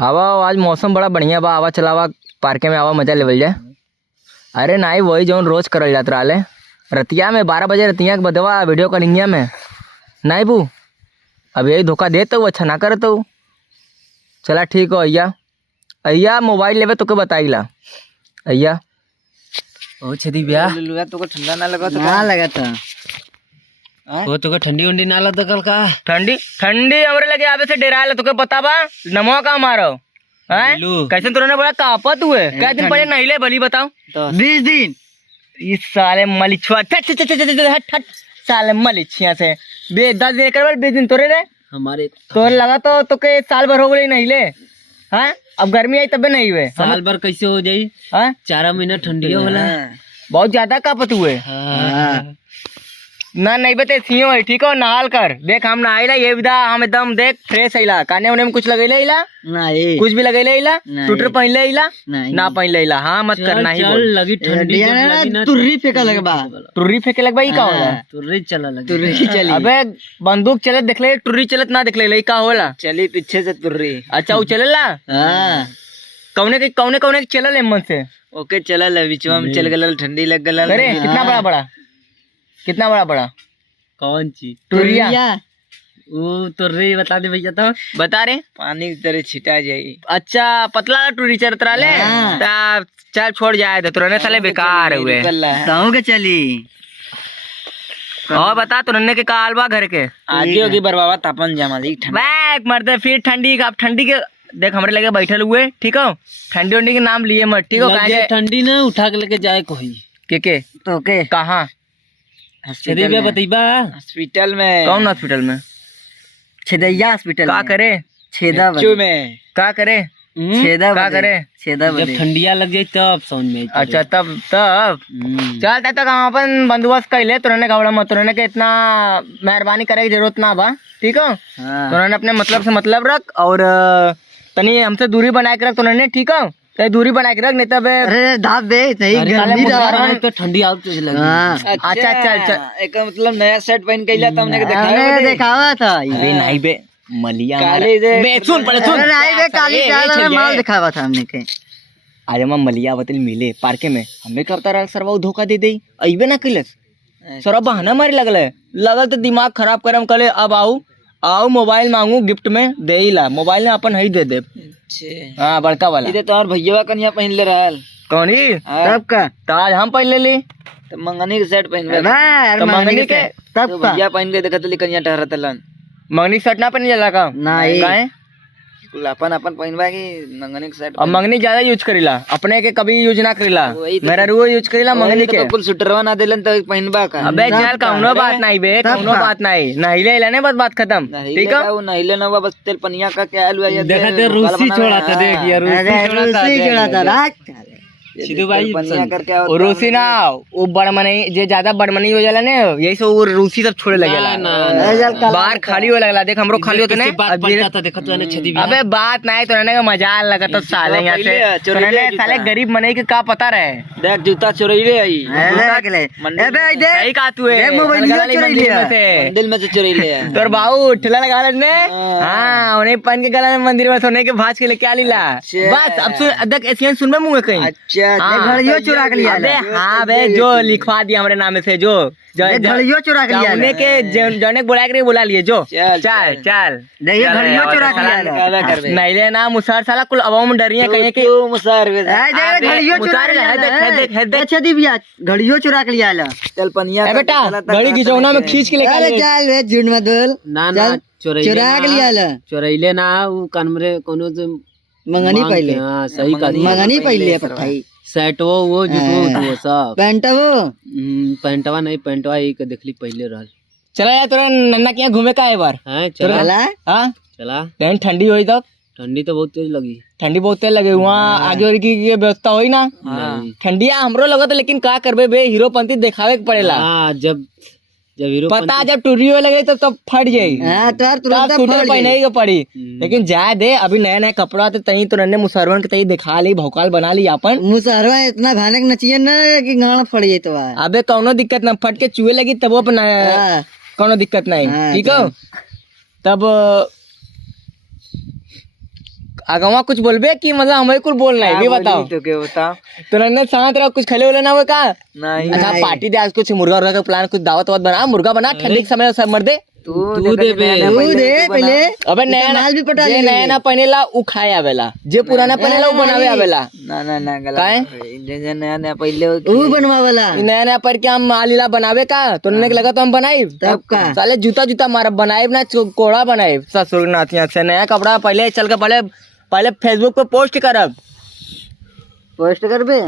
आवा आज मौसम बड़ा बढ़िया बा, आवा चलावा पार्के में, आवा मजा लेवल जाए। अरे नाई वही जो रोज करल जात रहा रतिया में 12 बजे रतिया के बदवा वीडियो कॉलिंगिया में। नहीं बू अब यही धोखा दे तो अच्छा ना कर तो। चला ठीक हो अय्या, अय्या मोबाइल लेवे तो के बताइला अय्या। ओ छदी ब्याह लुआ तो ठंडा ना लगा ना लगा था वो तो ठंडी उंडी ना लगा कल का ठंडी ठंडी हमरे लगे आवे से डराला तो के पता बा नमो का मारो हैं कैसे तूने बड़ा कापत हुए क्या दिन पहले नहीं ले भली बताओ 20 दिन इस साले मलिछुआ हट साले मलिछिया से बे 10 दिन कर 20 दिन तोरे रे हमारे तोरे लगा तो के साल भर हो गई नहीं ले हैं। अब गर्मी आई तबे नहीं हुए साल भर कैसे हो जाई हैं 4 महीना ठंडी होला बहुत ज्यादा कापत हुए ना नहीं बते सीओ है ठीक हो नहाल कर देख हम नहाइला ये विदा हम एकदम देख फ्रेश आइला काने उने में कुछ लगैले इला नहीं कुछ भी लगैले इला टूटर पहनले इला नहीं। ना पहनले इला हां मत करना ही बोल लगी ठंडी ना तुर्री फेंका लगबा टुर्री फेंके लग भाई का होला तुर्री चला लगी तुर्री चली अबे बंदूक चलत देख ले टुर्री चलत ना देख ले का होला चली पीछे से तुर्री। अच्छा वो चलेला हां कौने के चलल है मन से ओके चला बीचवा में चल गल ठंडी लग गल। अरे कितना बड़ा कौन चीज टुरिया वो तुर्री बता दे भैया तो बता रे पानी की तरह छिटा जाई। अच्छा पतला टुरी चरतरा ले चल छोड़ जाए तो तुरने साले बेकार हुए गाँव के चली और बता तुरने के काल बा घर के आगे होगी बरबाबा तापन जमा दी बैक मरते फिर ठंडी का ठंडी के देख हमारे लगे बैठल हुए ठीक हो ठंडी उंडी के नाम लिए मत ठीक हो ठंडी ना उठा के लेके जाए कोई के तो के कहाँ बतईबा हॉस्पिटल में। कौन हॉस्पिटल में छेदैया हॉस्पिटल का करे छेदा में का करे छेदा का करे छेदा जब ठंडिया लग जाए तब समझ में। अच्छा तब चल तब तक हम अपन बंदोबस्त कैले तुरने घबरा मत तुरने के इतना मेहरबानी करे की जरूरत ना बा ठीक हो तुरने अपने मतलब से मतलब रख और तनी हमसे दूरी बनाए के रख तुरने ठीक हो कहीं दूरी बना के रख नहीं तब अरे धाप दे नहीं तो ठंडी आउट लगी। अच्छा चल एक मतलब नया शर्ट पहन के इला तुमने दिखावा था अरे नहीं बे मलिया काली बे सुन पहले सुन नहीं बे काली माल दिखावा था हमने के अरे मैं मलिया बतल मिले पार्के में हमें करता रहा सरवा धोखा दे दे अइबे ना कइलस सरवा बहाना मारे लगल तो दिमाग खराब करम कले अब आओ मोबाइल मांगू गिफ्ट में दे ही ला मोबाइल में अपन ही दे दे। हाँ बड़का वाला इधर तो और भैया कन्या पहन ले रहल कौन ही तब का ताज हम पहन ले ली तो मंगनी के शर्ट पहन तो मंगनी के तब भैया पहन के देखत ली कन्या ठहरत लन मंगनी शर्ट ना पहन जाला का नहीं काहे अपन पहनवा की मंगनी के शर्ट और मंगनी ज्यादा यूज करीला अपने के कभी यूज ना करीला मेरा रुआ यूज करीला मंगनी के कुल सुटरवा ना देलन तो पहनवा का। अबे चल कौनो बात नहीं बे कौनो बात नहीं नहिले लेने बस बात खत्म ठीक है वो नहिले ना बस तेल पनिया का क्या हुआ ये देखा ते रूसी छोड़ा था देख यार रूसी छोड़ा था सिद्धू भाई पनिया करके और रूसी ना वो बड़मनी जे ज्यादा बड़मनी हो जाला ने यही से वो रूसी सब छोड़े लगेला बाहर खाली हो लगला देख हमरो खाली होते ने देखा तो छदी अबे बात नहीं तो रहने का मजाक लगा तो साले यहाँ से साले गरीब मने के का पता रहे देख जूता चोरी ले आई सही का तू है मंदिर में से चोरी ले तोर बाबू ठेला लगा ने हाँ उन्हें पहन के गला में मंदिर में सोने के भाज के लेके आ लीला बस अब सुन देख ऐसे सुन में मुँह कहीं घड़ियों चुरा के लिया अबे हाँ बे जो लिखवा दिया हमारे नाम से जो घड़ियों चुरा के लिया उन्हें के जने बुला के बुला लिए जो चल देखिए घड़ियों चुरा के लिया नहीं ले ना मुसार साला कुल अवाम डरिए कहीं के मुसार घड़ियों चुरा घड़ियों चुरा के लिया चल पनिया बेटा घड़ी खिंचौना में खींच के लेके चल झूठ मत बोल ना चुरा के लिया चुरैले ना वो कमरे कोनो मंगनी पहले हाँ सही का मंगनी पहले पठाई शर्ट वो जूतो वो सब पैंटवा नहीं पैंटवा एक देखली पहले रहल चला यार तोरा नन्ना के घूमे का है बार चला हां चला लेकिन ठंडी हुई तब ठंडी तो बहुत तेज लगी ठंडी बहुत तेज लगे वहाँ आगे और की व्यवस्था हुई ना ठंडिया हमरो लगत लेकिन का करबे बे हीरोपंती दिखावे के पड़ेला जब हीरो पता जब टूरियो लगे तब फट जाई तुरंत पहने के पड़ी लेकिन जाए दे अभी नया नया कपड़ा तो तई तुरंत मुसरवन के तई दिखा ली भौकाल बना ली अपन मुसरवा इतना भयानक नचिए ना कि गाना फट जाए तो अबे कौनो दिक्कत ना फट के चूहे लगी तब अपन कौनो दिक्कत नहीं ठीक हो तब अगवा कुछ बोलबे कि मतलब हमें कुछ बोलना है भी बताओ तो क्या बताओ तो नन्ना शांत रहो कुछ खले उले ना हो का नहीं अच्छा पार्टी दे आज कुछ मुर्गा उर्गा का प्लान कुछ दावत वावत बना मुर्गा बना ठंडी के समय सब मर दे तू दे पहले अबे नया माल भी पटा जे नया ना पहनेला उ खाए आवेला जे पुराना पहनेला उ बनावे आवेला ना गलत काहे? जे नया पहले ऊ बनवावला इ नया नया पर के हम मालीला बनावे का तो ने लगा तो हम बनाई तब का साले जूता मारब बनाए ना कोड़ा बनाए ससुर नातिया से नया कपड़ा पहले चल के पहले फेसबुक पे पोस्ट करब पोस्ट करबे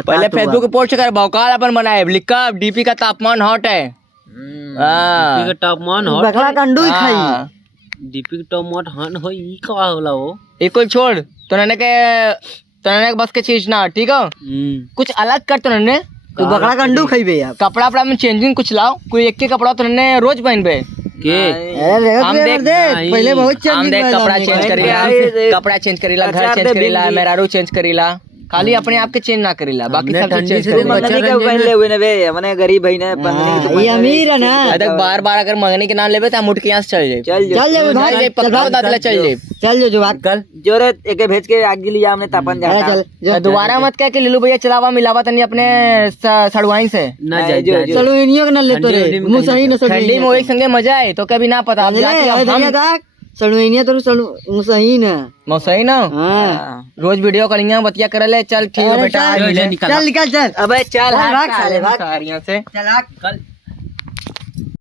पहले फेसबुक पे पोस्ट कर भौकाल अपन बनाए लिखा डीपी का तापमान हॉट है डीपी का तापमान हॉट बकरा कंडू ही खाई डीपी टमाट हन हो ई का होला वो एक छोड़ तो ने बस के चीज ना ठीक है कुछ अलग कर तो ने तू बकरा कंडू खाइबे यार कपड़ा अपना में चेंजिंग कुछ लाओ कोई एक के कपड़ा तो ने रोज पहनबे के हम देख पहले बहुत हम देख कपड़ा चेंज करेला घर चेंज करेला मेहरारू चेंज करेला खाली अपने आप के चेंज ना करेला बाकी सब चीज चेंज करेला मंगनी के पहले हुए ने बे मने गरीब भाई ने मंगनी ये अमीर है ना अरे बार अगर मंगनी के नाम लेबे त मुट के यहां से चल जाए भाई पकड़ाओ दादला चल जाए जो बात कर जोरे एक भेज के आग लिया हमने तापन जाता दोबारा मत कह के लीलू भैया चलावा मिलावा तनी अपने सड़वाई से ना जाए चलो इनियो के न ले तोरे मुंह सही न ठंडी में वही संगे मजा है तो कभी ना पता अब जाके सड़ुइनिया तो मुंह सही न मौसही ना हां रोज वीडियो कॉलिंग बतिया करले चल ठीक है बेटा चल निकल चल अबे चल भाग साले भाग सारियां से चल